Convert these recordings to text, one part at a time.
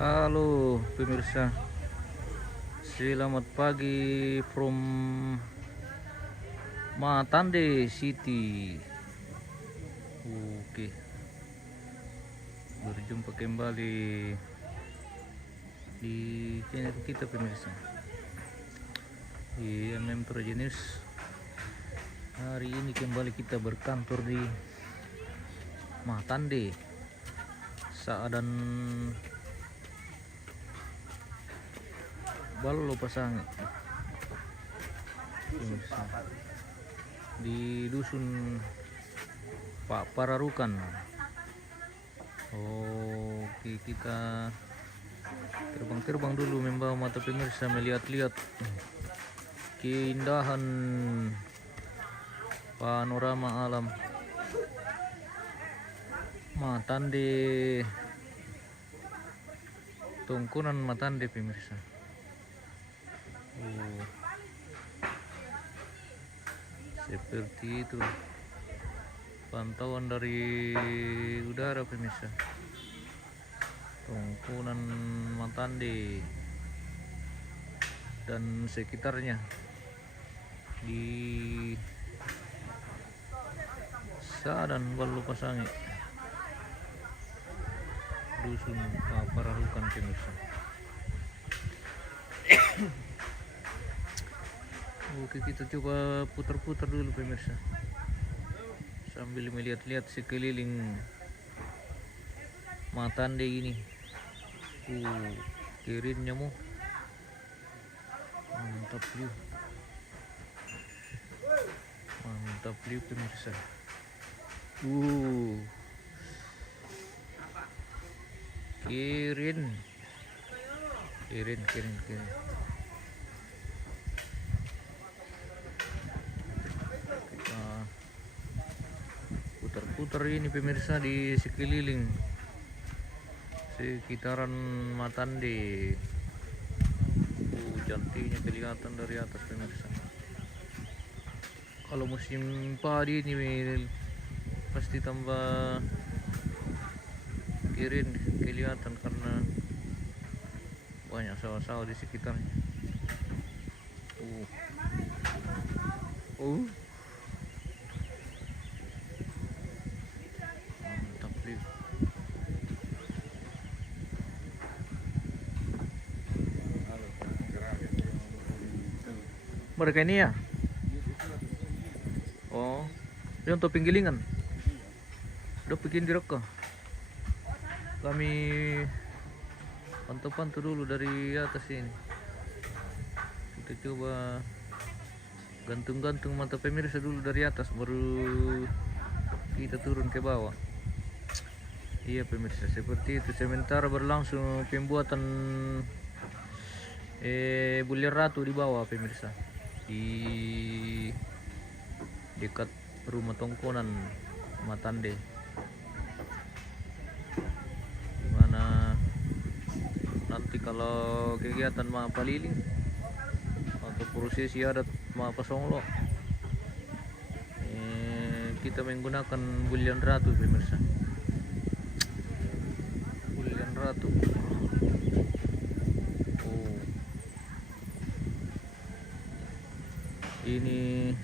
Halo pemirsa, selamat pagi from Matande City. Oke, berjumpa kembali di channel kita pemirsa di MM Projenis. Hari ini kembali kita berkantor di Matande, Saadan Ballo Pasang pemirsa, di dusun Pak Pararukan. Oke, kita terbang-terbang dulu membawa mata pemirsa melihat-lihat keindahan panorama alam Matande, Tongkonan Matande pemirsa. Seperti itu pantauan dari udara pemirsa, Tongkonan Matande dan sekitarnya di Saadan Ballo Pasangi, dusun Pararukan pemirsa. Oke, kita coba putar-putar dulu pemirsa sambil melihat-lihat sekeliling Matande ini. Kirinya mau mantap view pemirsa. Kirin. Putar-putar ini pemirsa di sekeliling sekitaran Matande. Cantiknya kelihatan dari atas pemirsa. Kalau musim padi ini pasti tambah keren kelihatan karena banyak sawah-sawah di sekitarnya. Mantap view. Mereka ini ya? Oh, yang topeng gilingan. Udah bikin direka. Kami pantau-pantau dulu dari atas ini. Kita coba gantung-gantung mata pemirsa dulu dari atas, baru kita turun ke bawah. Iya pemirsa, seperti itu. Sementara berlangsung pembuatan bulir ratu di bawah pemirsa, di dekat rumah Tongkonan Matande, dimana nanti kalau kegiatan Mapaliling atau prosesi adat Mapasonglo kita menggunakan bulian ratu pemirsa. Bulian ratu. Ini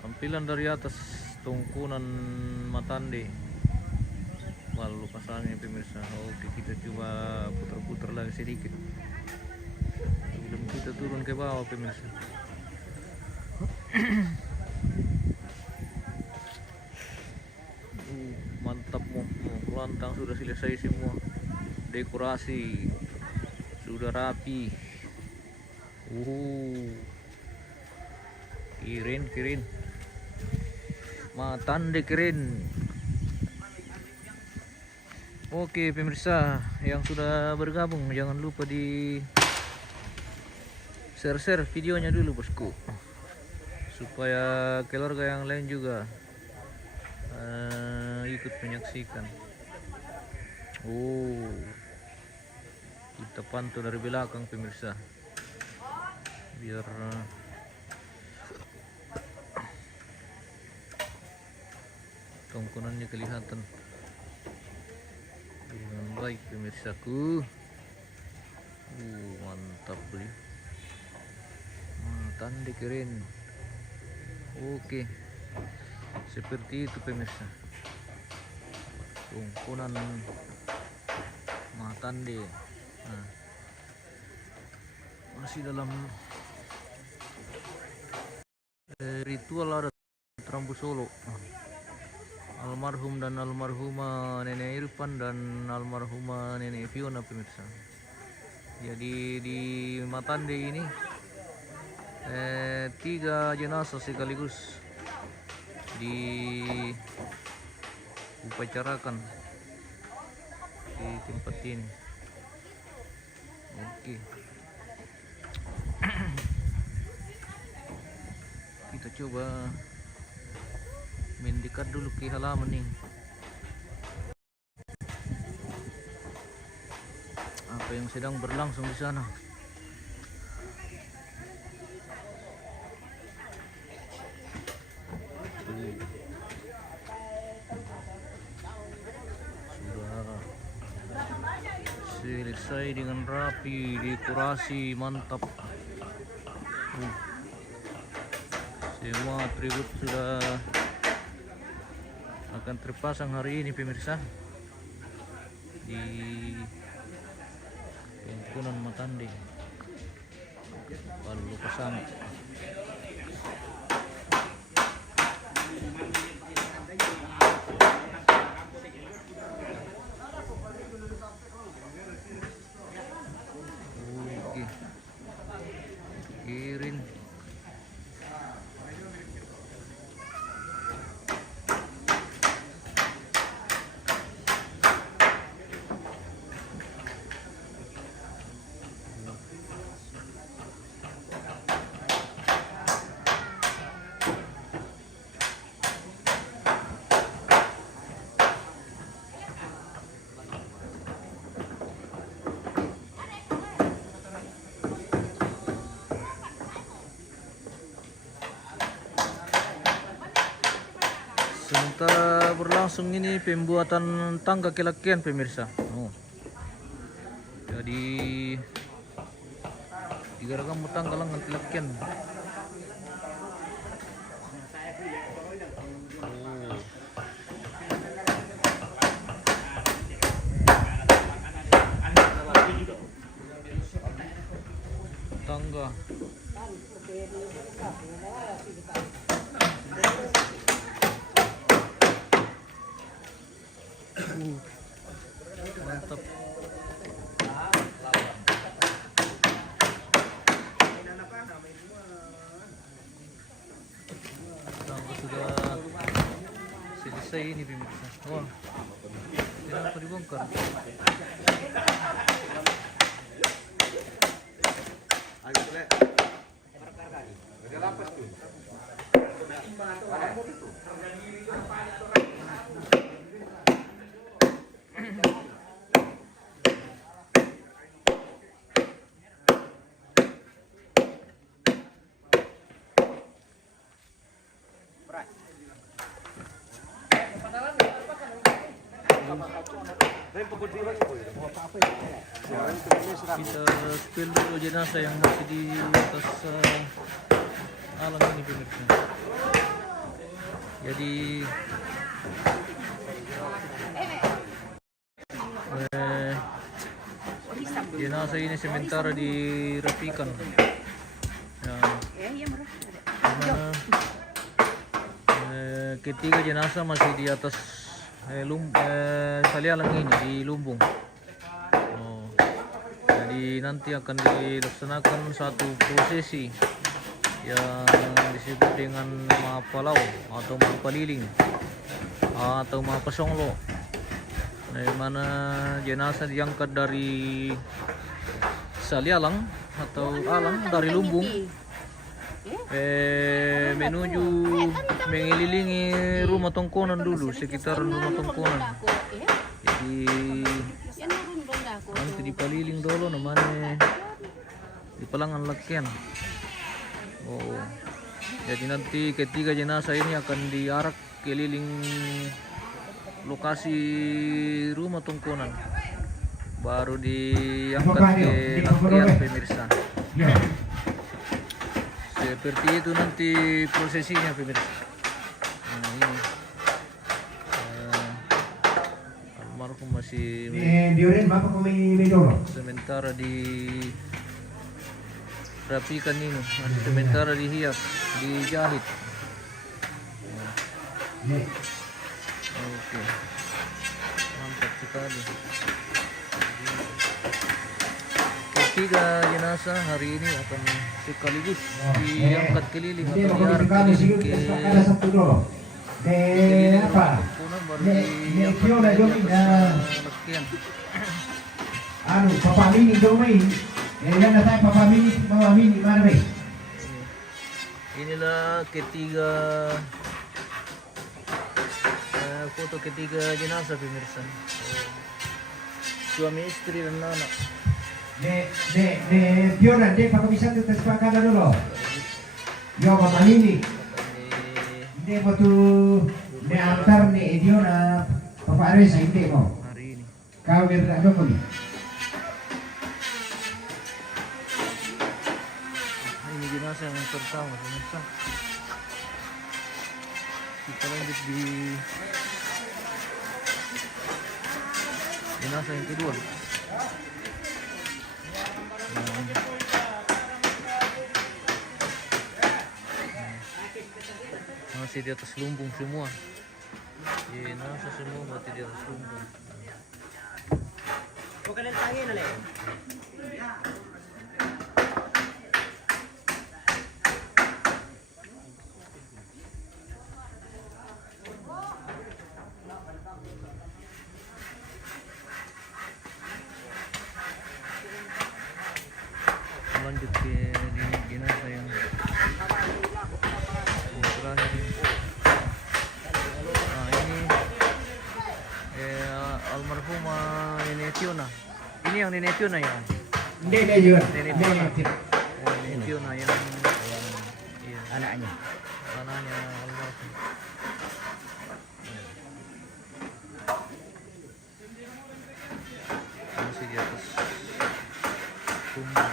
tampilan dari atas Tongkonan Matande Ballo Pasangi pemirsa. Oke, kita coba putar-putar lagi sedikit sebelum kita turun ke bawah pemirsa. Mantap mau lantang sudah selesai semua, dekorasi sudah rapi. Keren Matande keren. Oke pemirsa yang sudah bergabung, jangan lupa di share videonya dulu bosku, supaya keluarga yang lain juga ikut menyaksikan. Kita pantau dari belakang pemirsa biar tongkonannya kelihatan dengan baik pemirsaku. Mantap beli. Tanda keren. Oke, seperti itu pemirsa. Tongkonan matande. Nah, masih dalam ritual adat Rambu Solo. Almarhum dan almarhumah Nenek Irfan dan almarhumah Nenek Fiona pemirsa. Jadi di Matande ini 3 jenazah sekaligus diupacarakan di tempat ini. Oke. Kita coba mendekat dulu ke halaman nih. Apa yang sedang berlangsung di sana? Sudah selesai dengan rapi, dekorasi mantap. Semua atribut sudah akan terpasang hari ini pemirsa di tongkonan Matande. Lalu pasang kirin. Sementara berlangsung ini pembuatan tangga kelakian pemirsa. Jadi digerakkan tangga lengan kelakian. Tangga. Mantap. Tangga sudah selesai ini pemirsa. Wah, kenapa dibongkar? Kita spill dulu jenazah yang masih di atas alang ini pemirsa. Jadi jenazah ini sementara dirapikan. Ketiga jenazah masih di atas salialang ini di lumbung. Jadi nanti akan dilaksanakan satu prosesi yang disebut dengan Mapalau atau Mapaliling atau Mapasonglo, di mana jenazah diangkat dari salialang atau alang dari lumbung menuju mengelilingi rumah tongkonan dulu, sekitar rumah tongkonan. Jadi nanti dipaliling dulu namanya di Pelangan Lakian. Jadi nanti ketiga jenazah ini akan diarak keliling lokasi rumah tongkonan, baru diangkat ke lampion pemirsa. Seperti itu nanti prosesinya pemirsa. Nah, ini almarhum masih sementara di rapikan ini, masih sementara dihias, dijahit. Oke, mantap sekali. Ketiga jenazah hari ini akan sekaligus diangkat keliling atau diarak keliling ke tongkonan, baru diangkat anu Papa Mini domai yan na tayo Papa Mini marbe. Inilah ketiga foto ketiga jenazah pemirsa. Suami istri dan anak. De Fiona, de Papa bisa tu kesepakatan dulu. Yo Papa Mini. De waktu de antar ni Fiona Papa Aris hindi mo. Hari ini. Kau biar dulu ni. Ini jenazah yang pertama pemirsa. Kita lanjut di jenazah yang kedua. Masih di atas lumbung semua. Jenazah semua mati di atas lumbung. Bukan yang tangin ale. Lanjut ke jenazah yang terakhir. Nah ini almarhumah Nenek Fiona. Ini yang Nenek Fiona ya? De juga. Nenek Fiona. Oh, Nenek Fiona yang iya, Anaknya. anaknya almarhum. Masih di atas tumbang.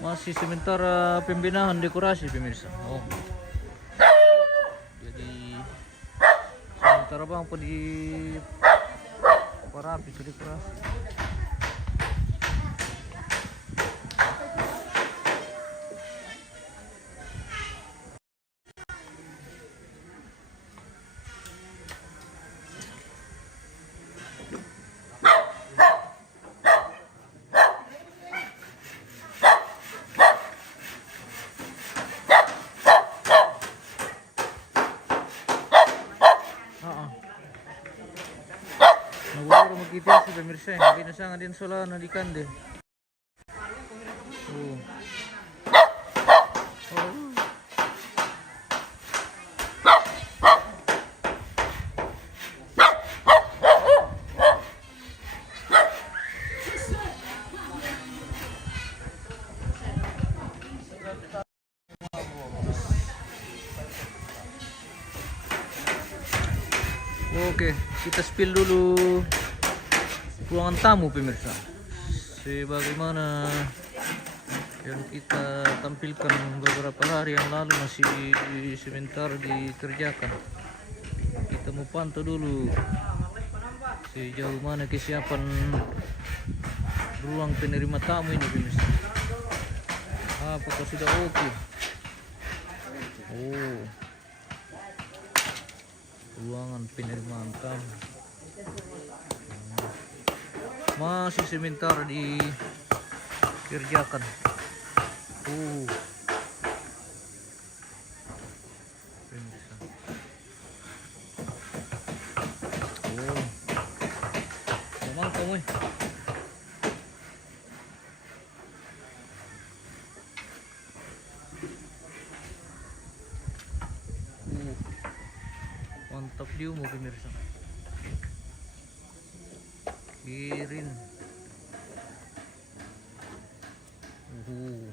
Masih sementara pembinaan dekorasi pemirsa. Oh, jadi sementara bang di parapi ke dekorasi. Nagularo magkita si pemirsa, hindi na siya nga din sula na dikande. Oh. Oke, kita spill dulu ruangan tamu pemirsa. Sebagaimana yang kita tampilkan beberapa hari yang lalu masih sebentar dikerjakan. Kita mau pantau dulu sejauh mana kesiapan ruang penerima tamu ini pemirsa. Apakah sudah oke? Oh, ruangan penerimaan tamu masih sebentar dikerjakan. Pemirsa. Memang kamu liu mo pemirsa. Kirin. Uh.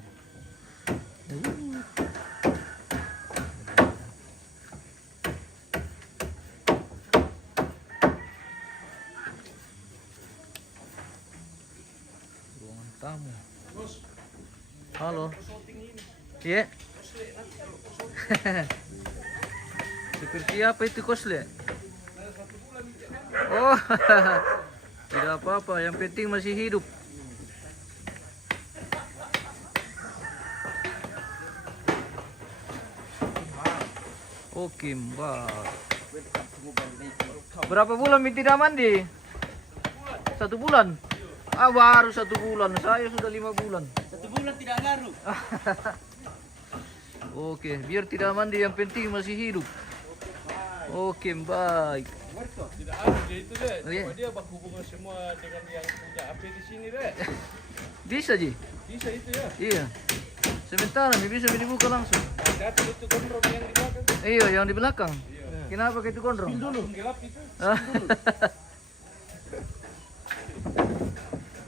Ruangan tamu. Halo. Iya. Seperti apa itu kosle? Oh, tidak apa-apa. Yang penting masih hidup. Oke, Mbak. Berapa bulan tidak mandi? 1 bulan. Ah, baru 1 bulan. Saya sudah 5 bulan. 1 bulan tidak ngaruh. Oke, biar tidak mandi yang penting masih hidup. Oke, baik. Tidak ada dia itu deh. Iya. Cuma dia berhubungan semua dengan yang punya HP di sini deh. Bisa, Ji? Bisa itu ya. Iya. Sebentar, bisa dibuka langsung. Ada itu gondrong yang di belakang. Iya, yang di belakang. Kenapa itu gondrong? Dulu gelap itu.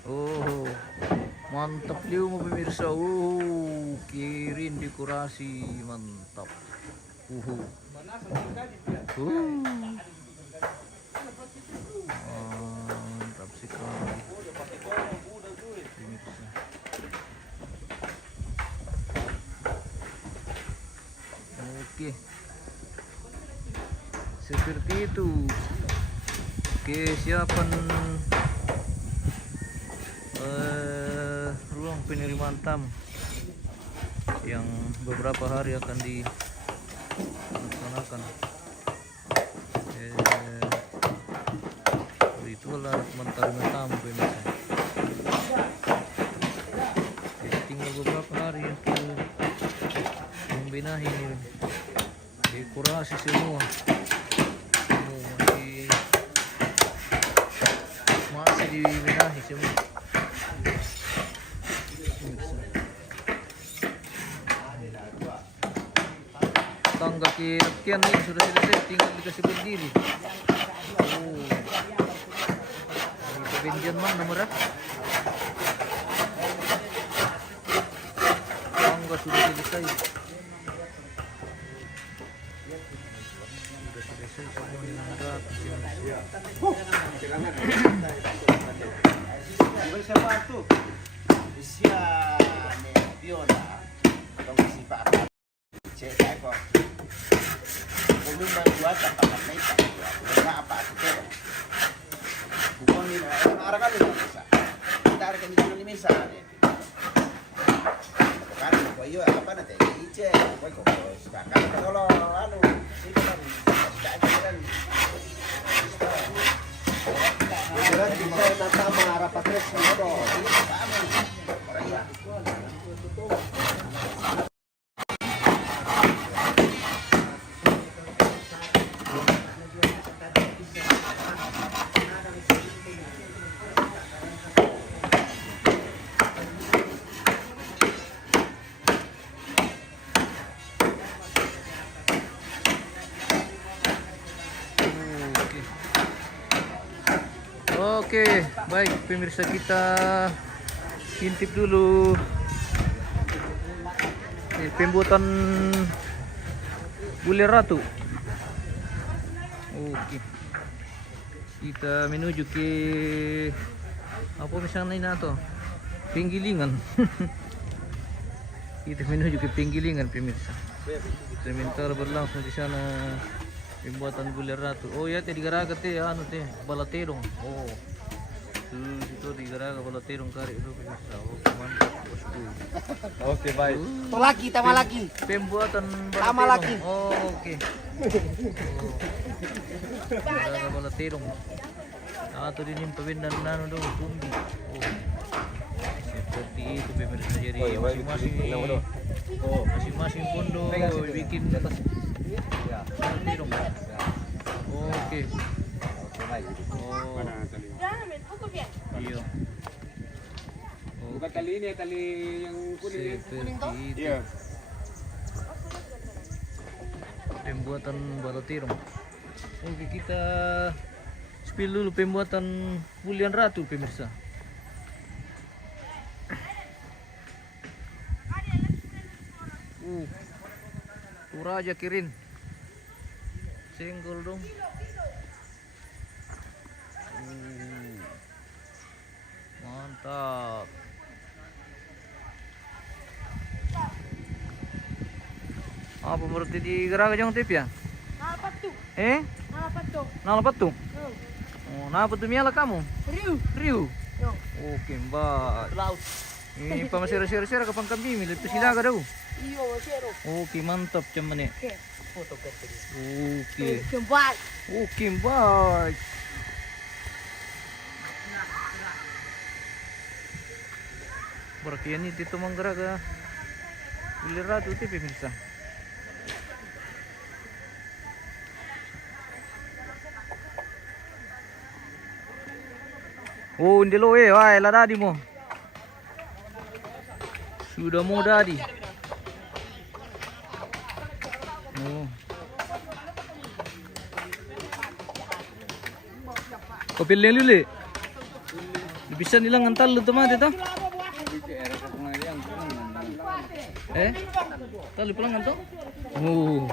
Oh, mantap liu mo pemirsa. Kirin dekorasi mantap. Mana sambil kaji dia. Mantap sekali. Pemirsa. Oke. Seperti itu. Oke, siapan ruang penerimaan tamu yang beberapa hari akan dilaksanakan. Itulah menerima tamu pemirsa. Jadi tinggal beberapa hari untuk membenahi ini, dekorasi semua. Masih dibenahi semua. Tangga kirakian ini sudah selesai, tinggal dikasih berdiri. Oh, ini kebenjian mana merah? Tangga sudah selesai. Sudah selesai semua dengan rapi. Siapa tuh? Usia Biola atau si Pak cek kok. Belum buat apa mereka. Mereka apa itu? Bukan ini orang kan bisa. Kita ada kan di mesa. Kan kok iya apa nanti cek kok sekarang kalau anu itu kan kan Berat bisa nata mengarapat terus gitu. Oke, baik pemirsa, kita intip dulu pembuatan bulir ratu. Oke, kita menuju ke apa misalnya ini atau penggilingan. Kita menuju ke penggilingan pemirsa. Sementara berlangsung di sana pembuatan bulir ratu. Oh ya, tadi garaga teh anu teh balaterong. Oh, itu di garaga balaterong kari itu pemirsa. Oh, mantap bosku. Oke, baik. Tama lagi. Pembuatan Tama lagi. balaterong. Oh, oke. Garaga balaterong. Atau dinimpa dan nano dong kumbi. Oh, seperti itu pemirsa. Jadi masing-masing pondok bikin balaterong. Oke. Oh, iya. Bukan tali ini, tali yang kuning. Seperti itu. Iya. Pembuatan balaterong. Oke, kita spill dulu pembuatan bulian ratu pemirsa. Raja kirin. Senggol dong. Mantap. Apa berarti di geraga jang tip ya? Apa tuh? Apa tuh? Nalapat tuh? Oh, napa tuh miala kamu? Riu. Riu. Yo. Oke, mbak. Laut. Ini pamasira-sira kapang kami milit silaga daw. Iyo, zero. Oke, mantap cuman ya. Oke. Oke. Kembali. Oke, mbak. Berarti ini dito manggaraga. Bilirado itu pemirsa. Oh, hindi lo wah, ladadi mo. Sudah mau dadi. Oh. Kopilnya luli. Bisa nilang antal lu teman itu. Tali pulang anto? Oh.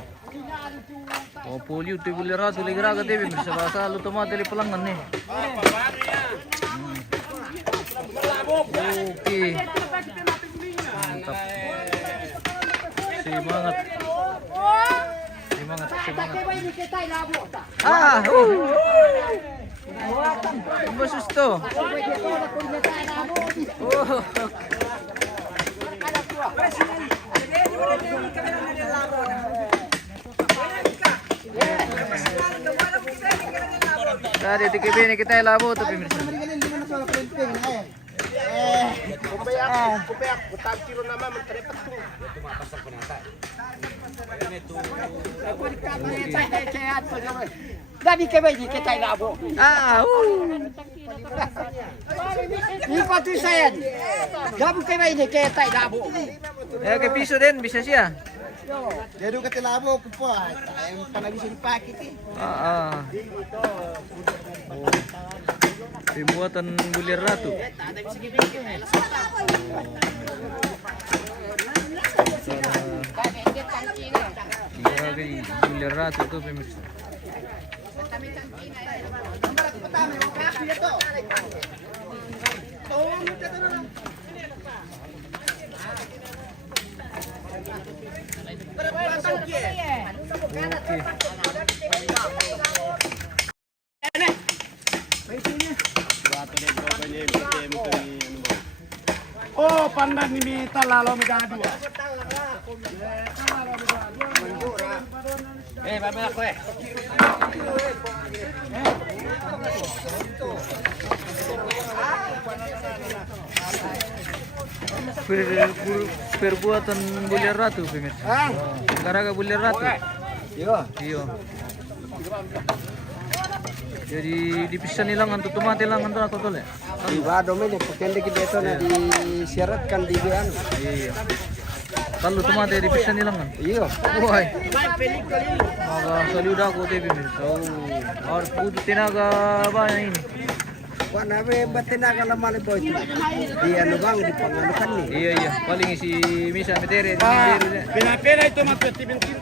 Oh, polio tu bilira tu legra ka devi bisa bahasa lu teman tali pulangan nih. Oke. Mantap. Semangat. Ah, Bagus to. Oh. Tadi tikibini kita labo to pemirsa. Kupeak, utang kilo nama menteri petung. Dami ke bayi kita labo. Ah, Ini patu saya. Gabu ke bayi kita labo. ya ke piso din bisa siya. Jadi ketilabo ko po. Ayun pa nabisin pakit eh. Ah. Pembuatan bulir ratu. Bulir ratu tuh pemirsa. Oh, pandan ini talalo megadu. Bapak aku Perbuatan bulir ratu pemirsa. Garaga bulir ratu. Iya. Jadi dipisah nilangan tuh tomate langan tuh atau tole. Iba domen kende kita itu na disyaratkan di bian. Iya. Kalau tomate dipisah nilangan. Iyo. Wah. Maka saluda aku deh pemirsa. Oh, harus butuh tenaga banyak ini. Wah nabe batinaga laman ito. Di ano bang di panganukan ni. Iya, paling si Misa Metere. Pena itu mati bintin.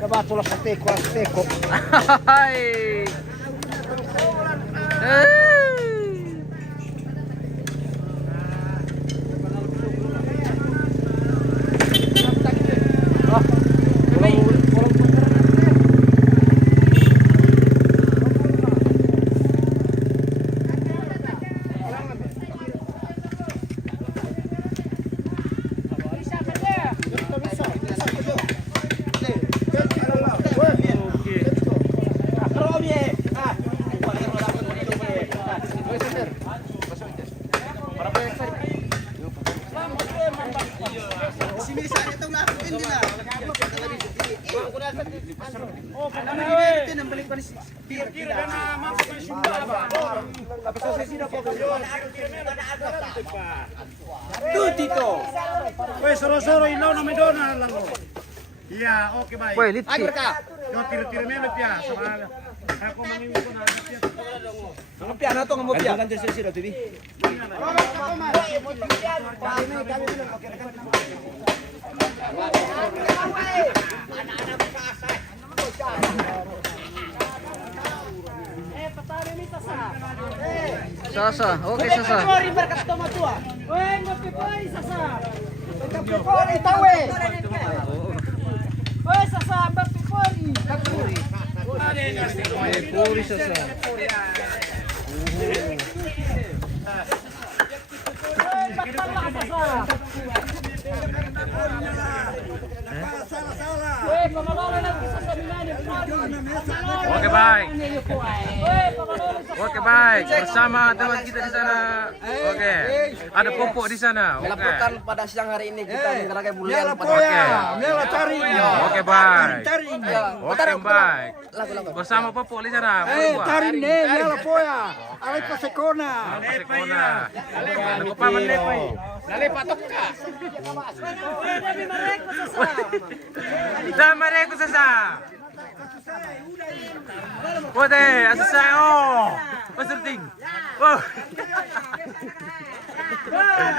Coba tulak sa teko. Hai. Tuh Tito. Weh, soro-soro ilaw na may dona lang ko. Iya, oke baik. Woi, litsi. Ay berka. Yo tiro-tiro memet ya. Sama ako mangingo ko na agad ya. Ngompi ano to ngompi. Ay nanti sira tuh di. Sasa, oke Sasa. Pori berkat toma tua. Weh ngopi pori Sasa. Ngopi pori tawe. Weh Sasa ngopi pori. Puri Sasa. Oke baik. Oke baik. Bersama teman kita di sana. Oke. Ada popok di sana. Oke. Melaporkan pada siang hari ini kita menggerakkan bulian pada Oke. Mela cari. Oke baik. Ya, Oke baik. lagu-lagu. Bersama popok di sana. Tarin ne, mela poya. Alay pa sekona. Sekona. Ada paman lepai. Sama Reko Sasa. Pode, asasay oh. Pasurting. Oh.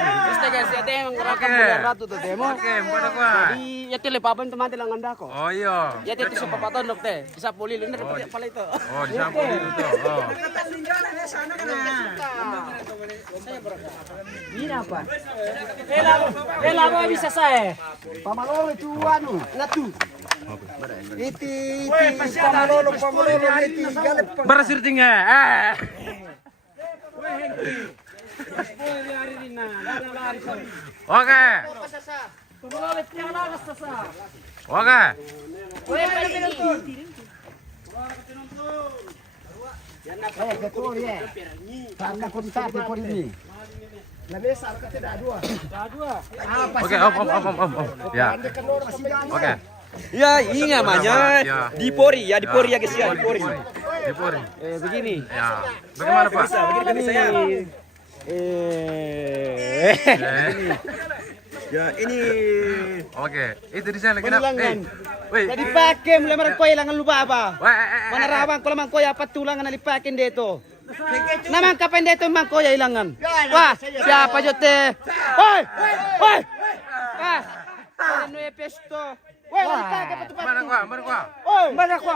Gusto guys, ito yung Oke. bulian ratu to demo. Oke, pada kwa. Di yati lepapan teman lang anda ko. Oh iya. Yati itu sepapaton dok teh. Bisa pulil ini pala itu. Oh, disampul itu. Oh. Ini apa? Ela mo bisa saya. Pamalolo itu anu, natu. Iti pamalolo iti galep. Barasirting eh. Oke. Oke. Betul ya. Karena kontak por ini. Oke, om. Ya. Oke. Ya, ini namanya Ya. dipori ya, dipori ya guys ya, dipori. Dipori. Begini. Ya. Bagaimana, Pak? Begini saya. Ya, ini Oke. Itu di sana Penilangan. Woi. jadi pakai mulai mereka koy langan lupa apa? Wah, Mana rawang kalau mang koy apa tulangan nalipakin dito. Namang kapan dito mang koy ilangan. Wah, siapa jote? Oi! Oi! Ah. Ano e pesto? Woi, nalipakin pa tupat. Mana gua? Oi, mana ko?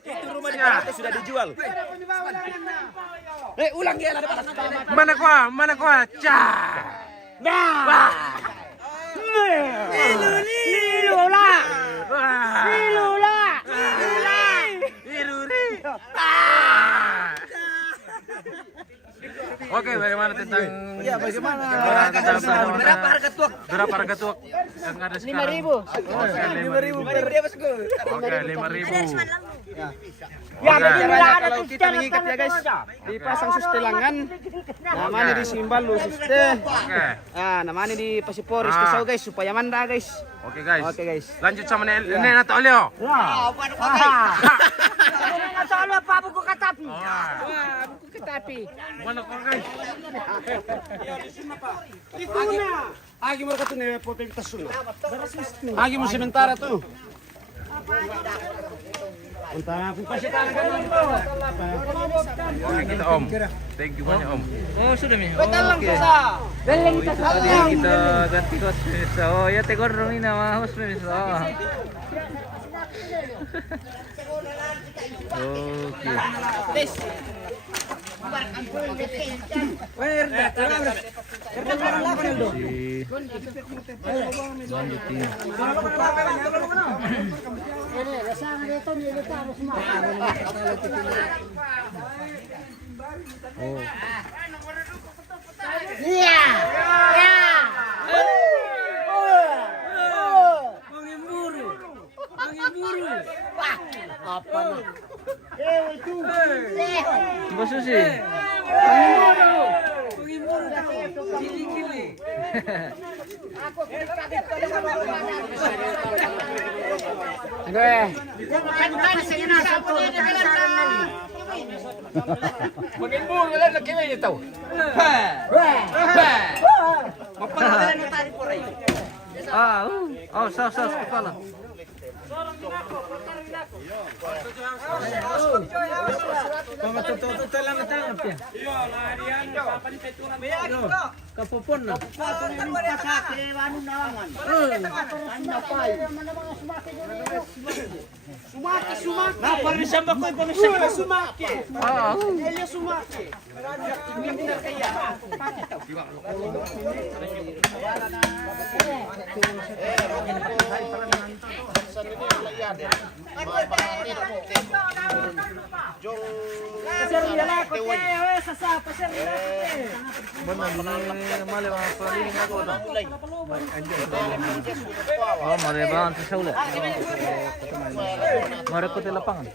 Itu rumahnya sudah dijual. Ulang ya ada pada Mana gua? Cah. Nah. Nilu lah. Iruri. Ah. Oke, bagaimana tentang bagaimana? Berapa harga tuak? Berapa harga tuak yang ada sekarang? 5.000. Oke, 5.000. Oke, 5.000. Ya, Oke. kalau kita mengikat ya guys, dipasang sustelangan, namanya disimbal lu suste. Oke. Ah, namanya di pasiporis Ah. kesau guys supaya manda guys. Oke, guys. Oke guys. Lanjut sama Nenek atau Leo? Soalnya apa buku katapi? Wah, buku katapi. mana kau guys? Itu na. Agi mo katun ne po pegtas suno. Agi mo sementara tu. Unta pagpasitan ka mo. Oke, kita Om. Thank you banyak Om. Oh, sudah nih. Betul lang sa. Galing kita sa. Tadi kita ganti host pemirsa. Oh, ya tegor dong ini nama host pemirsa. Oh. Oke. Lanjutin. Oh. Mbak Susi. Sas kepala. Kapupon na. Oh, malibangan sa ulit. Marako sa lapangan.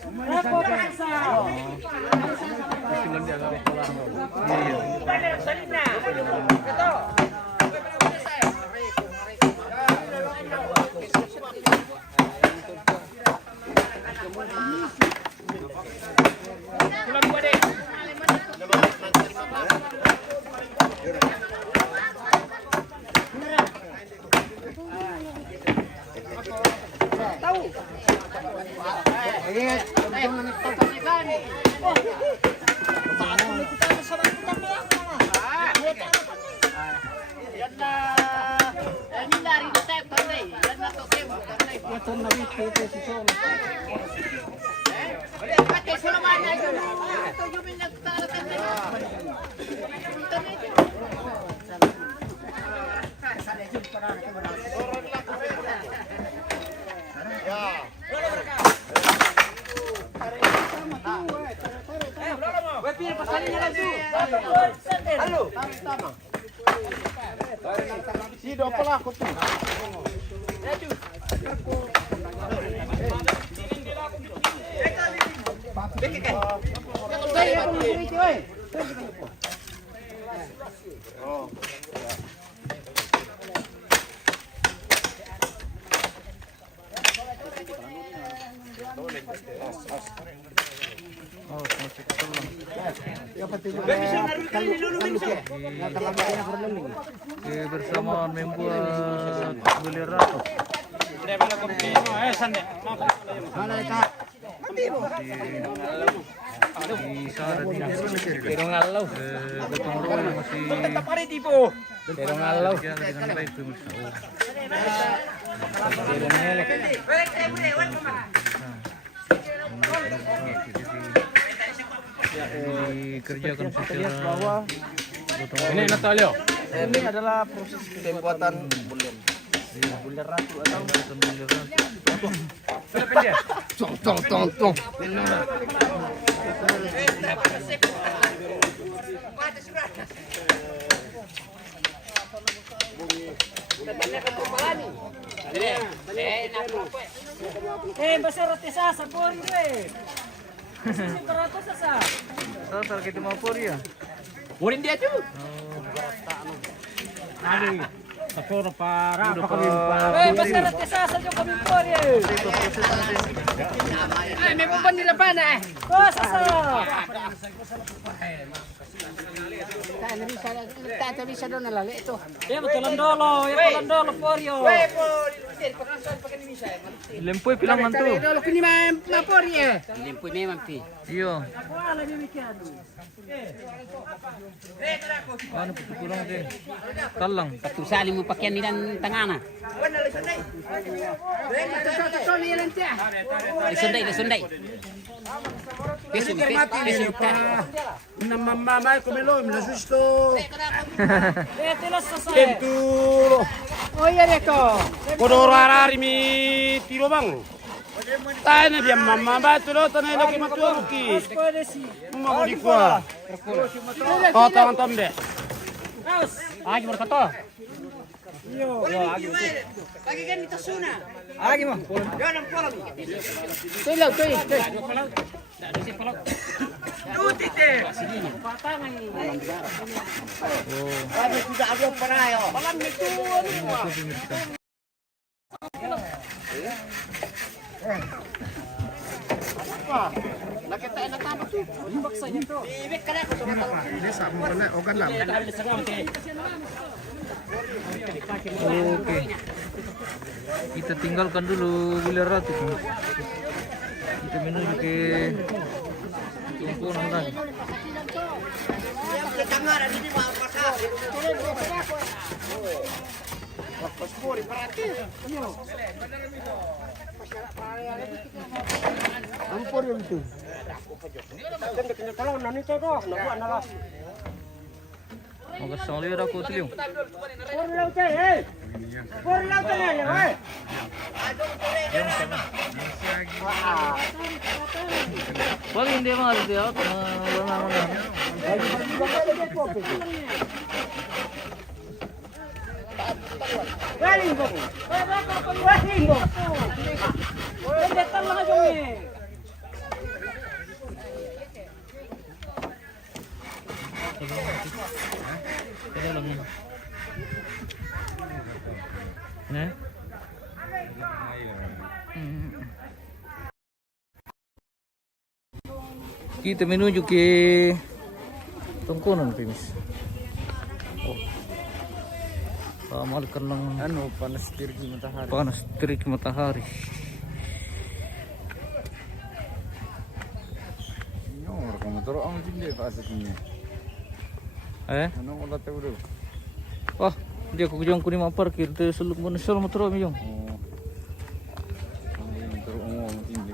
Bersama membuat bulir ratu. Di sana di pero ngalau. Gotong royong masih. Pero ngalau. Dengan baik itu. Dikerjakan secara ini Natalio. Ini adalah proses pembuatan bulir ratu atau bulir ratu. Tong. Basta roti sa pori Separato sa. Sasar kita mau pori ya. Purin dia tuh. Saporo para Basta roti sa kami pori. May pupan nila pa na eh. Sa. Bisa doon nalali ito. Tulandolo pori. Lempoy pilang man to. Dolo kini mapori eh. Limpoy memang pi. Iyo. Ano pupulang din? Talang. Patusali mo pakyan nilang tangana. Lisunday. Pesun. Namamamay kumelo, minasusto. Tilas sa. Tentu. Kodorarari mi tiro bang. Tayo na biya mamamba tulo tanay na kimatuwa ki. Mamuli kwa. Tangan tambe. Agi mo kato. Pagi kan dito suna. Agi mo. Yan ang pala. Tuloy. Sabi tidak ada perayo. Ito pemirsa. Nakita na tama to. Ibig ka na ko Oke. Kita tinggalkan dulu Bulir Ratu. Kita menuju ke tumpuan lagi. Tangan ini mau pasang. Paspor berarti. Ampun itu. Kalau nani itu doh, nak analah. Mau kesal lihat aku tuh. Por laut eh. Por laut eh, oi. Paling hindi mahal dia. Mana. Galing ko. Galing ko. Datang lang dong eh. Ada lang yun. Nah. Kita menuju ke Tongkonan, Pimis. Oh. Amalkan lang panas terik matahari. panas terik matahari. Nyor kamu terus ang hindi pa sa kanya. Ano wala tayo do? Wah, dia ko jong kuning parkir te suluk mo sel motor mi jong. Oh. Ang terus ang hindi.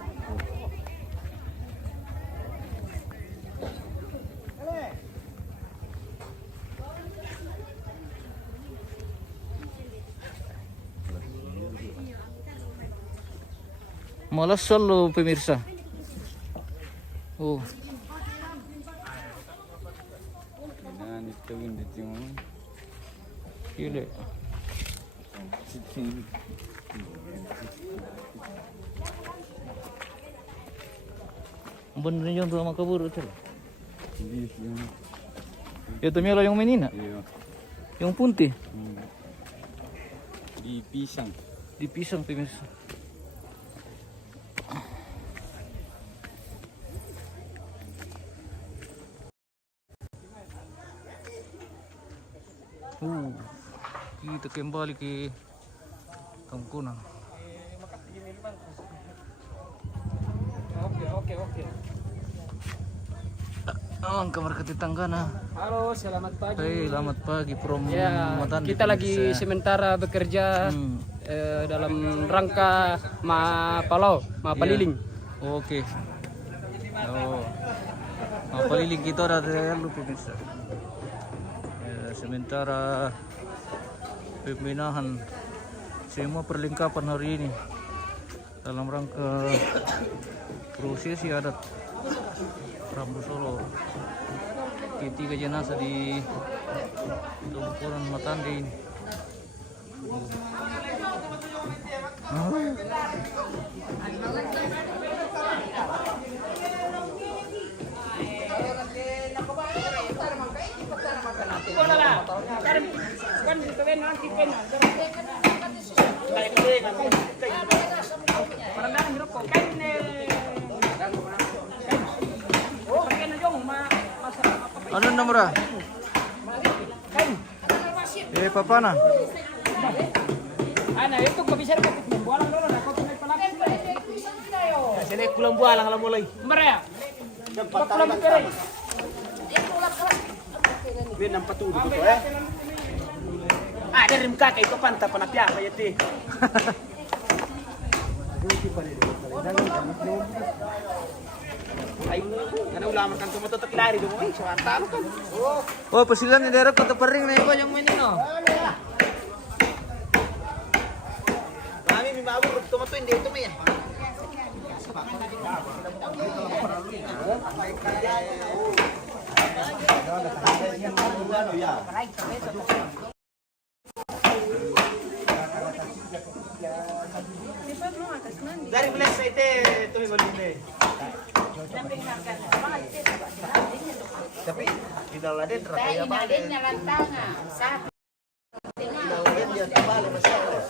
Malas solo pemirsa. Oh, Dan itu hindi yung gila. Bener yung tuh makabur itu. Hindi yung Itu mila yung menina, iyo. yung punti Di pisang. di pisang pemirsa. Kita kembali ke Tongkonan. Oke. Kamar Katitanggana. Halo, selamat pagi. Hey, selamat pagi from Ya, Matandi, kita lagi pemirsa. sementara bekerja Hmm. dalam rangka Mapaliling. Oke. Oh. Mapaliling kita ada lu pemirsa. Sementara pembinaan semua perlengkapan hari ini dalam rangka prosesi adat Rambu Solo. Ketiga jenazah di Tumpuran Matandi ini. Ano nomor? Papa na. Ana, itu kabisar ka bualang dolo na ko may palaki. Sini kulang bualang alam mulai. Maria. Pakulang pere. Bin ang patudo ko eh. Dari muka kayak itu pantah panapya apa yati. Ay, ano ulaman kan tumatot lari do mo ay swanta kan. Oh, pasilan ni derep kata pering na iba yung menino. Kami mimabur tumato hindi ito may. Dari mulai sa ite tuloy boleh. Tapi final Raden kayak balik. Final Raden dia kembali masalah.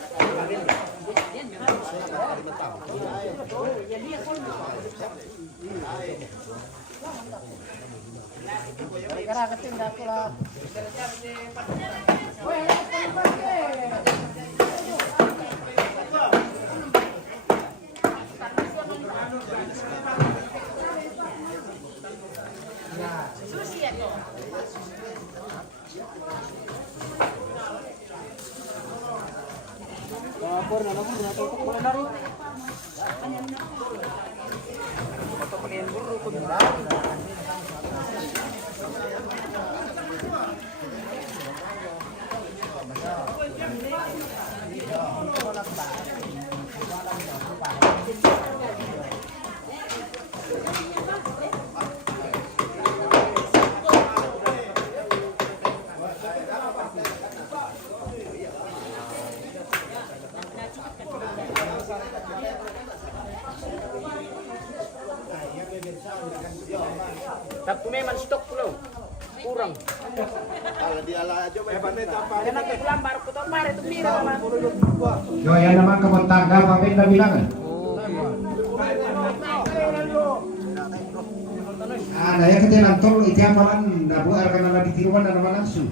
Tapi memang stok pulau kurang. Kalau dia lah aja main pandai apa? Karena kebetulan baru kemarin itu mira mama. Yo, yan naman kabon tangga, pamit na bilangan. Ada yang ketilang tol, itu yang paman, dabu karena lagi tiruan dan naman langsung.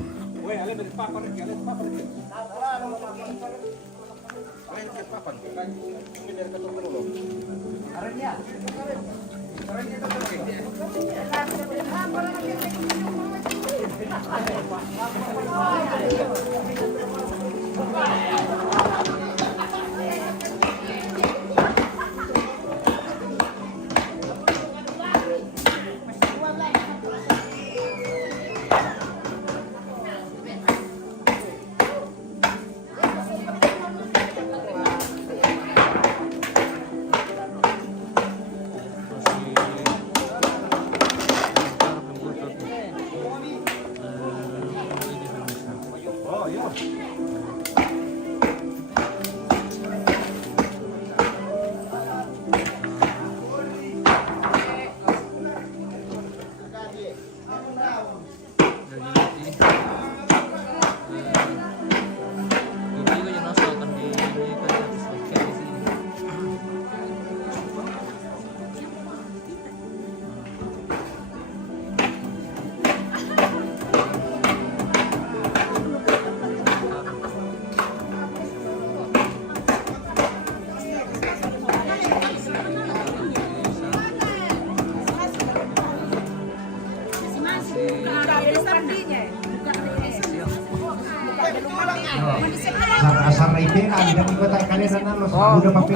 Asal itu ada di kota kalian los udah papel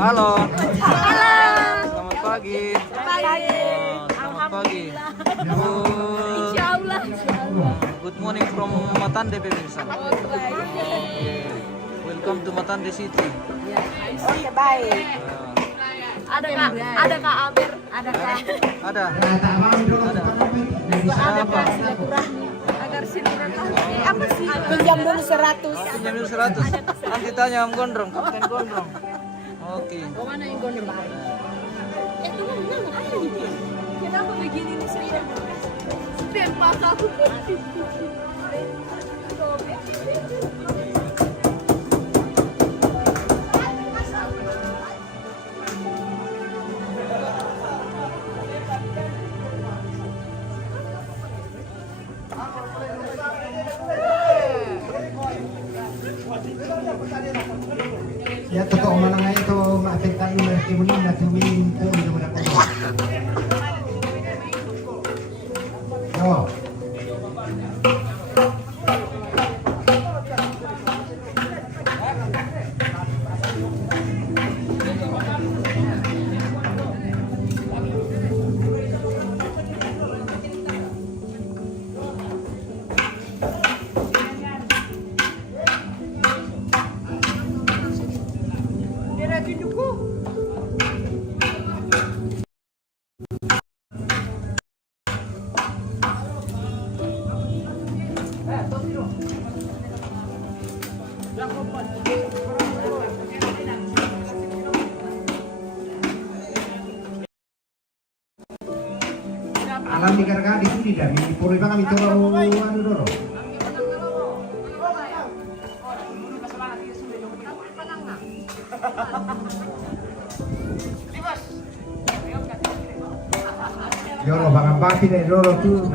halo Selamat pagi. Selamat pagi. Insyaallah. Good morning from Matande, pemirsa. Welcome to Matande City. Oke, baik. Ada Kak Amir, ada Kak. Ada. Ada silaturahmi agar silaturahmi. Apa sih? Pinjam dulu 100. Pinjam dulu 100. Nanti tanya Om Gondrong, Kapten Gondrong. Oke. Mana yang gondrong? Tunggu, ada di sini. Kenapa begini nih saya? Tempat aku. Ya totoo man nga ito maapektan yung timunin na tumingin ko hindi mo na po. alam di karena itu tidak di puri bang kami tolong anu dulu. Yo lo bang baki deh dulu tuh.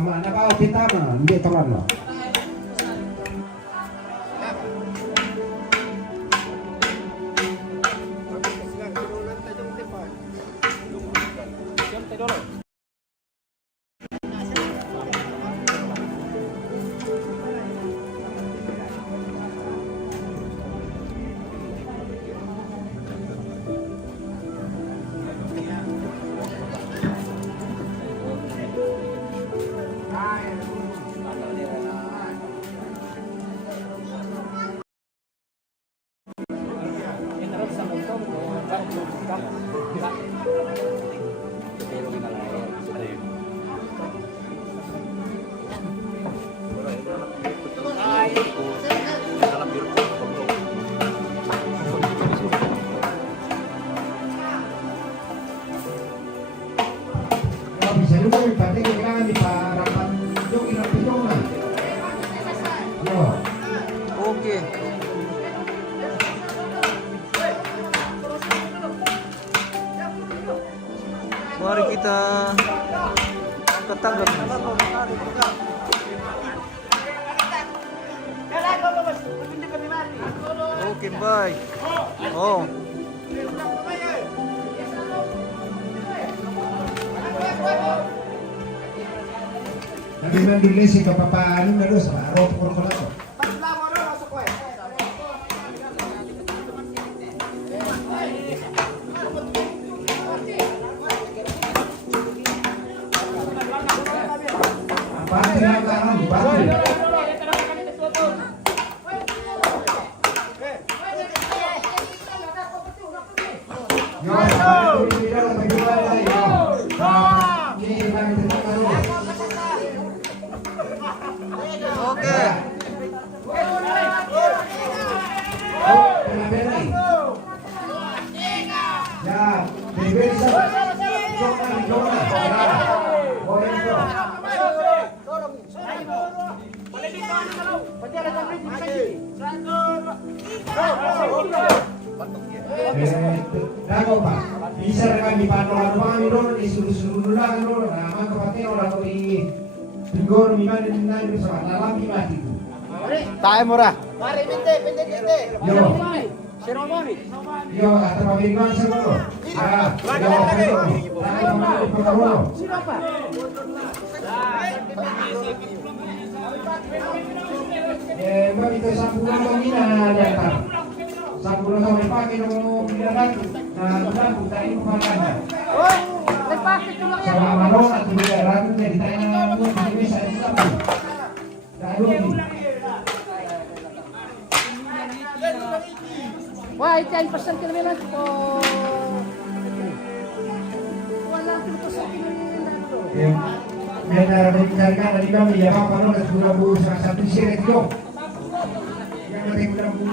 Mana kau kita mah, dia telan loh. Bisa juga dipakai kita di parapan jok irang lah. Yo. Oke. Mari kita angkat tangan. Oke, baik. Oh. Lagi main di lesi ke papaan ini terus roh korkola. Pasti nak karam, pasti. Yo, kita berjuang lagi yo. Ini bagi kita dulu. Oke. Ya, bisa. Dago Pak, bisa rekan di panoran kami dulu di seluruh lang dulu. Nah, maka pati orang di Tigor mimana di nang bersama dalam mati itu. Tayo mura. Mari pinte kite. Yo. Yo, kata pabingan semua. Ah, yo, pero. Tayo mga pagkawo. Mami itu sampulan pamina datang. Sampulan kami pakai nomor bilang nah bilang kita ini kemana? Sama malu atau bilang jadi tanya buat ini saya siapa? Wah, 10% kami lang po. Wala ko sa akin. Yang dikarkan dari kami ya apa no sudah bu satu siret yo. Yang dari bu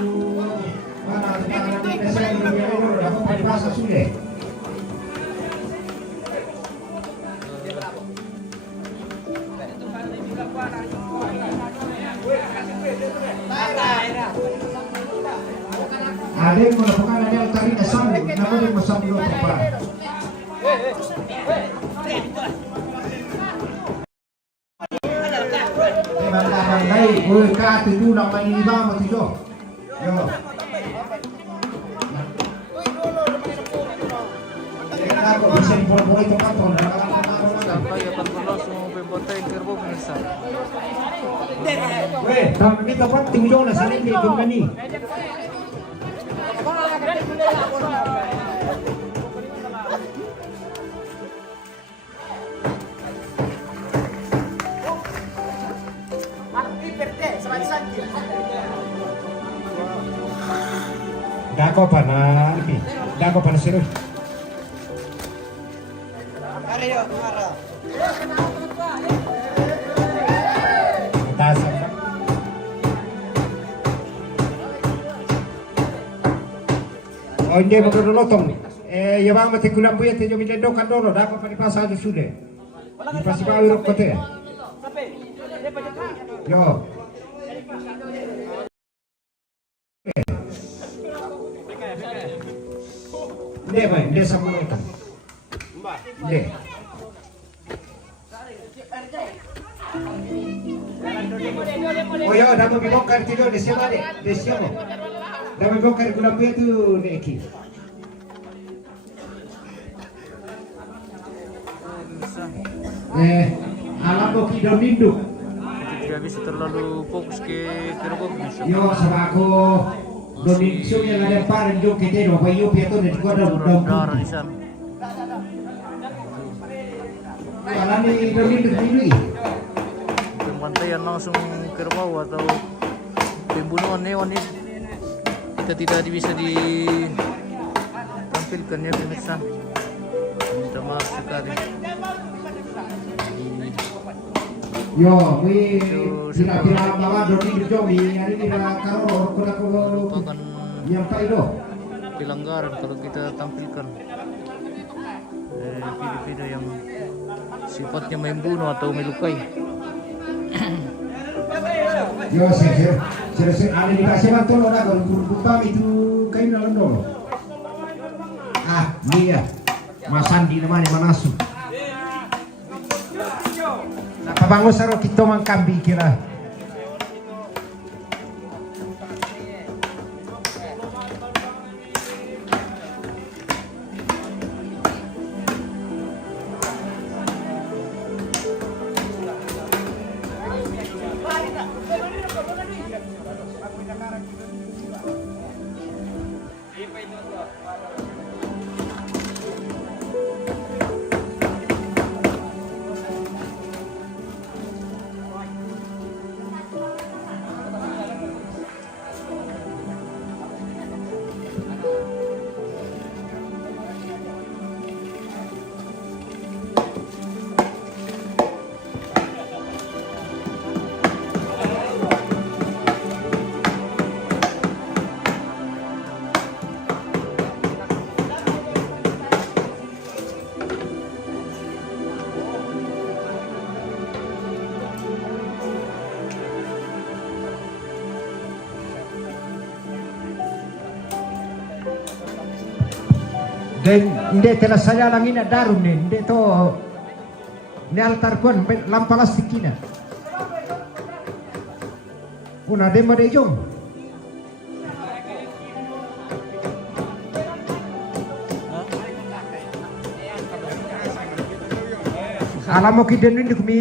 mana tangan kita saya di luar apa pada masa sudah. Ada yang melakukan ada yang cari sambut, nama dia mau sambut apa? Bandai, boleh kat itu nak main lima mati jo. Yo. Aku bisa boleh itu kantor. Sampai 18 mau pembotai kerbo pemirsa. Weh, tapi kita penting jo na saling di kembali. Dako pa na seru. Tasok. Oh, hindi magdulotong. Yung mga matikulang buya, tayo milendokan dolo. Dapat panipasa aja sudah. Di pasibawi rok kote. Yo. Hindi ba? Hindi sa puno ito. Hindi. Oh yo, damo bibongkar tido di siapa deh? Di siapa? Damo bibongkar kulang buya tu ni Eki. Alam mo kido ninduk. Tidak bisa terlalu fokus ke kerobok bisa. Yo sama aku donin show yang ada parin jo kita do bayu pieto de ko do Darah di sana. Alam ni donin de ini. Pembantaian langsung ke bawah atau pembunuhan hewan ini kita tidak bisa ditampilkan ya pemirsa. Minta maaf sekali. Yo, we kira-kira bawa donin de jo mi hari ni karo ko Merupakan yang paido. pelanggaran kalau kita tampilkan video-video yang sifatnya membunuh atau melukai. Yo, sir, ada dikasih mantul orang kalau berubah itu kain dalam dulu. Ah, iya, Mas Andi namanya Manasu. Nah, bangun saro kita mangkambi kira. Dan hindi telah saya lang ina darun ni hindi to ni altar pun lampalas tikina. Una demo de jong. Alam mo kiden ni kumi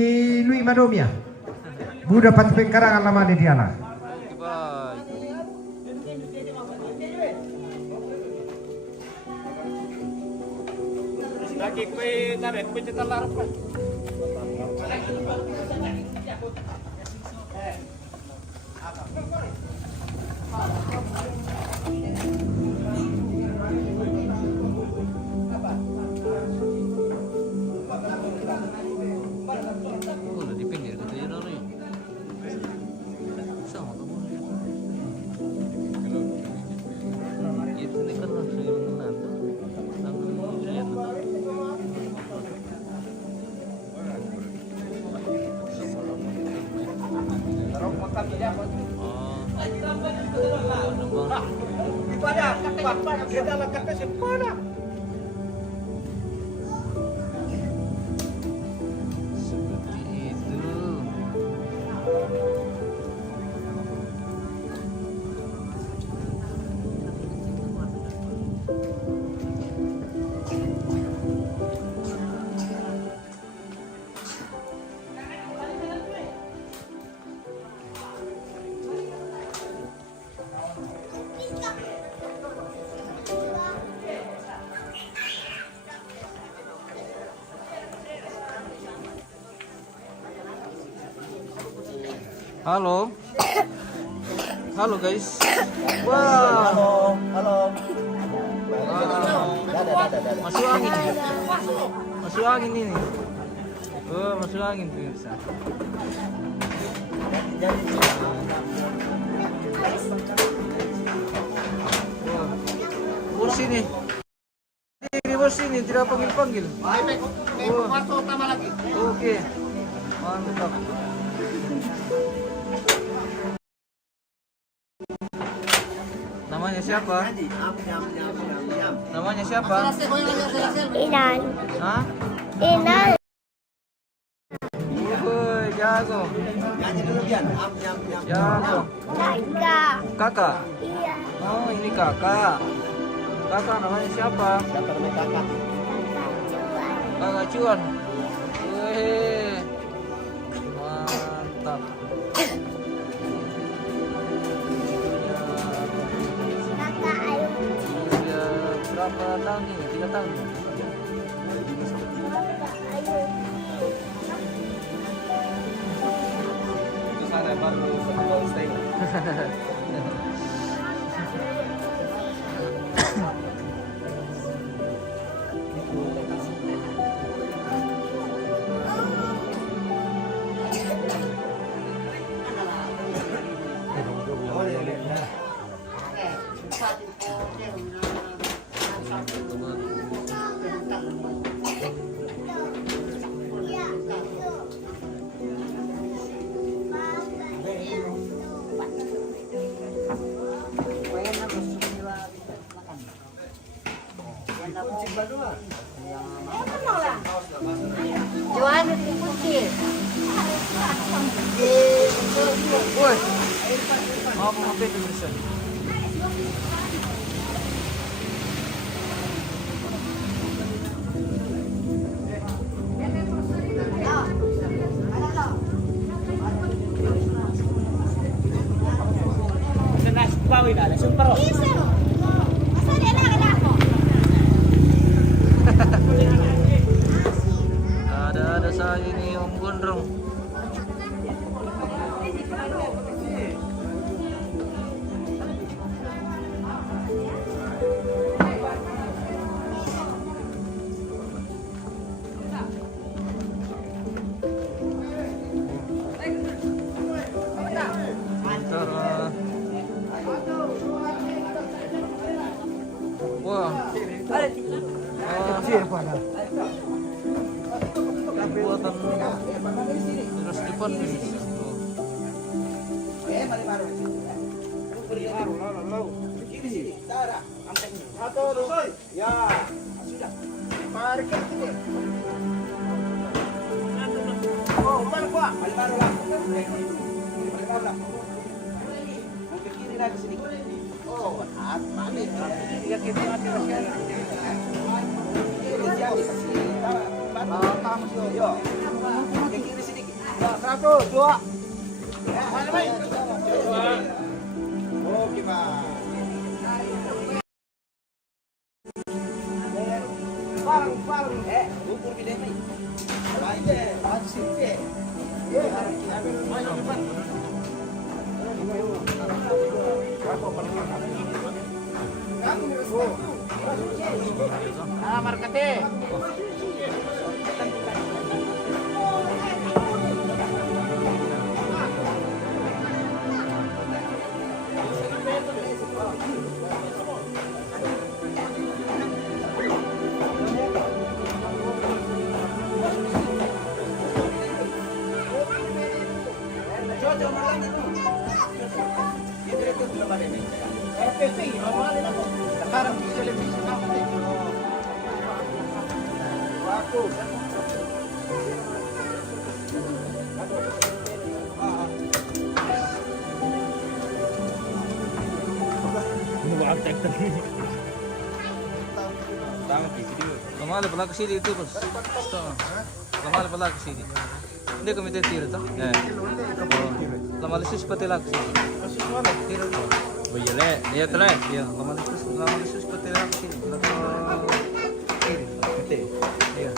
lui manomia. Buda pat pengkarang alama de diala. Lagi kue tarik kue cetar larap kan. Udah di pinggir katanya dari. Sama kamu. Itu nih kan langsung nanti. Seperti itu. Halo. Halo guys. Wah. Halo. Masuk angin. Masuk angin ini. Oh, masuk angin pemirsa. Bos ini. Ini bos ini tidak panggil-panggil. Oke. Mantap. Namanya siapa? Namanya siapa? Inan. Hah? Inan. Woi, jago. Jago. Kakak. Kakak. Iya. Oh, ini kakak. Kakak namanya siapa? Kakak Cuan. Wih. Mantap. Kakak Ayu. Usia berapa tahun ini? 3 tahun. Kakak Ayu. Johan putih. Woi. Mau apa itu pemirsa? Ada saya ini Om Gondrong. Wah. Buatan terus depan nih. Lamali pala ke sini itu bos. Lamali pala ke sini. Hindi kami titira to. Lamali sus pati lang. Bayale. Iya tala. Iya, lamali sus pati lang ke sini. Iya.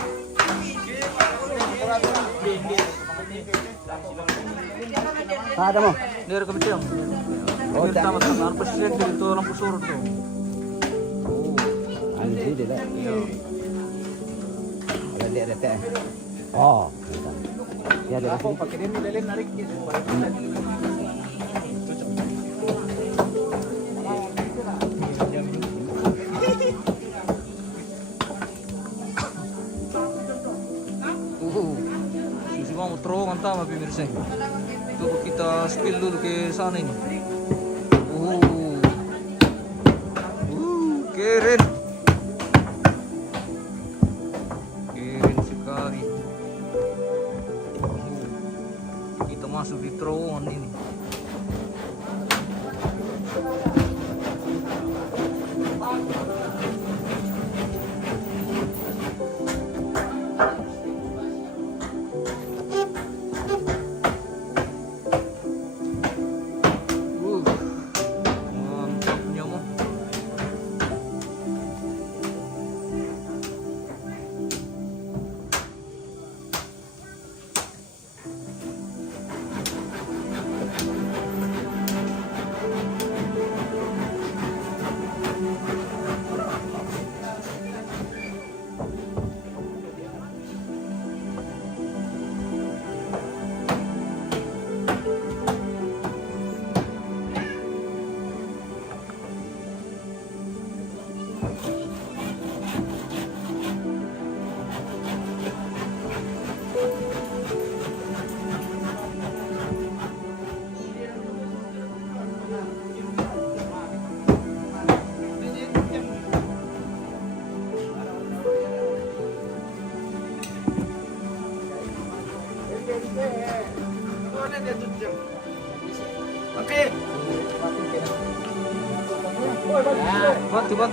Ada mo? Dari kami tiang. Oh, sama-sama presidente itu orang pesuruh tuh. Oh, Anjir deh. Ada dia teh. Oh. Ya ada. Apa pakai dia modalin narik gitu. Susi mau terowongan tama pemirsa. Coba kita spill dulu ke sana ini. Keren. Keren sekali. Kita masuk di terowongan ini. Mantapnya mah.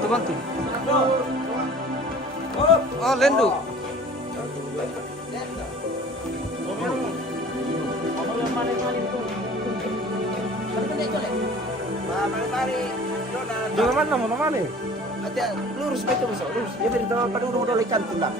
Bantu. Oh, lendo. Jangan mana? Hati lurus betul masuk, lurus. Dia beri tahu pada udah ikan tunda.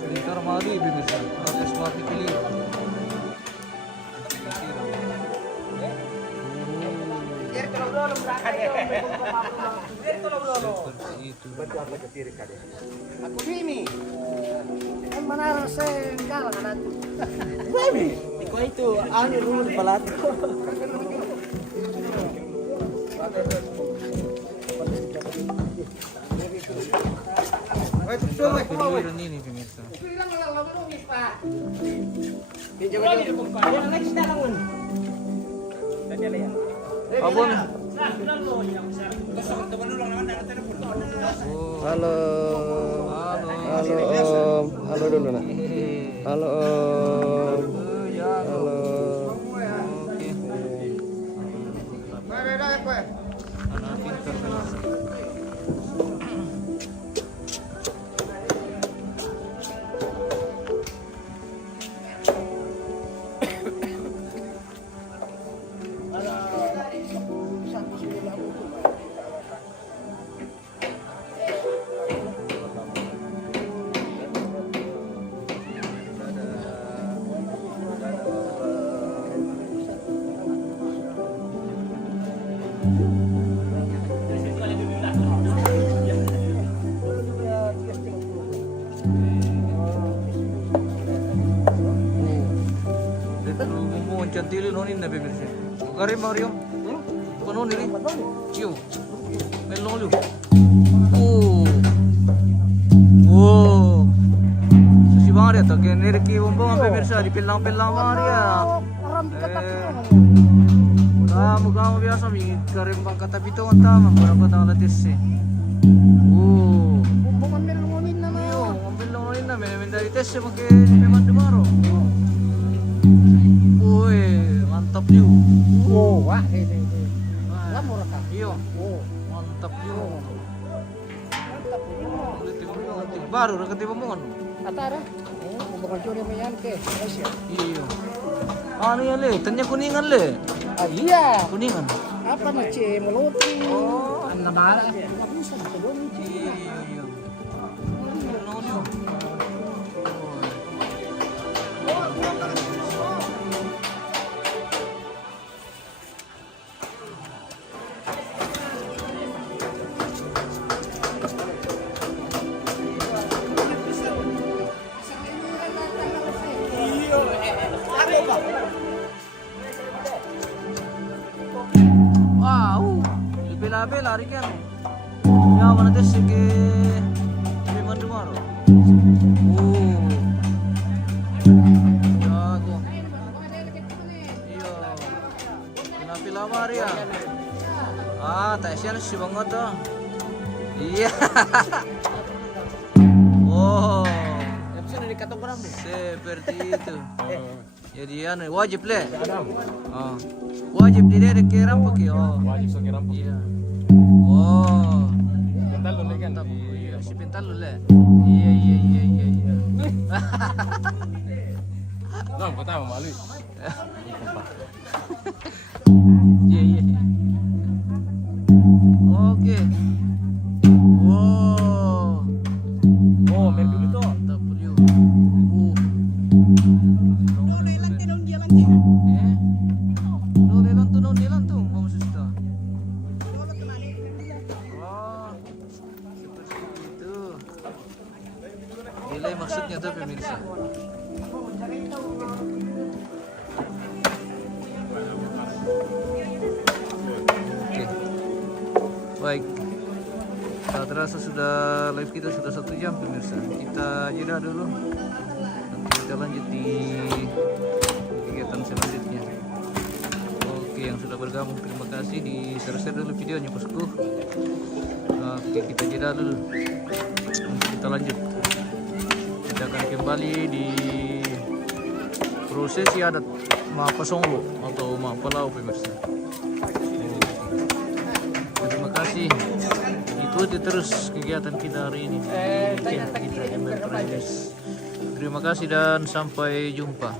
Sebentar mari pemirsa. Proses mati pilih. Seperti itu. Aku ini. Mana saya enggak lah. Iko itu anu rul balat. Pilihan ini pemirsa. Abon. Halo. Halo Om. Halo dulu nak. Halo Om. Halo. Oke. Anak pintar pemirsa. Cantili nonin na pemirsa. Karim Mario. Konon ini. Yo. Melong lu. Oh. Si Maria tak kene ki bombong pemirsa di pilang-pilang Maria. Kamu biasa mi karim bang kata pito antama berapa tang latis sih. Oh. Bukan melongonin na Yo, ambil nonin na dari tes pakai memang demaro. Mantap juga. Oh, wah ini. Lamor ka. Iya. Oh, Mantap juga. mantap. Baru udah ketemu mohon. Atara. Oh, bukan curi mayan ke. Asia. Iya. Ano yan le? Tanya kuningan le. Ah, iya. Kuningan. Apa na che moloti? Oh. Ang nabara. Nabusan ko doon. Iya. Ano yun? bela-bela lari kan. Ya mana tes ke Mandumaro. Jago. Iya. Kenapa lama ya? Tak sian sih banget tuh. Iya. Oh. Seperti itu. Jadi wajib le. Wajib diderek ke rampok ya. Wajib ke rampok. Iya. Oh. Pintal lu kan? Iya, si pintal lu le. Iya. Bang, kau tahu malu. Iya. Oke. Wow. Oh, merdu itu. Tak perlu. Lelang tu, mau susta. Oh, seperti itu. Delay maksudnya tuh pemirsa. Oke. Baik. Tak terasa sudah live kita sudah 1 jam pemirsa. Kita jeda dulu. Nanti kita lanjut di kegiatan selanjutnya. Oke, yang sudah bergabung terima kasih. Di share dulu videonya bosku. Oke, kita jeda dulu. Nanti kita lanjut. Kita akan kembali di prosesi adat Mapasonglo atau Mapalau pemirsa. Terima kasih. Ikuti terus kegiatan kita hari ini di channel kita ML Prides. Terima kasih dan sampai jumpa.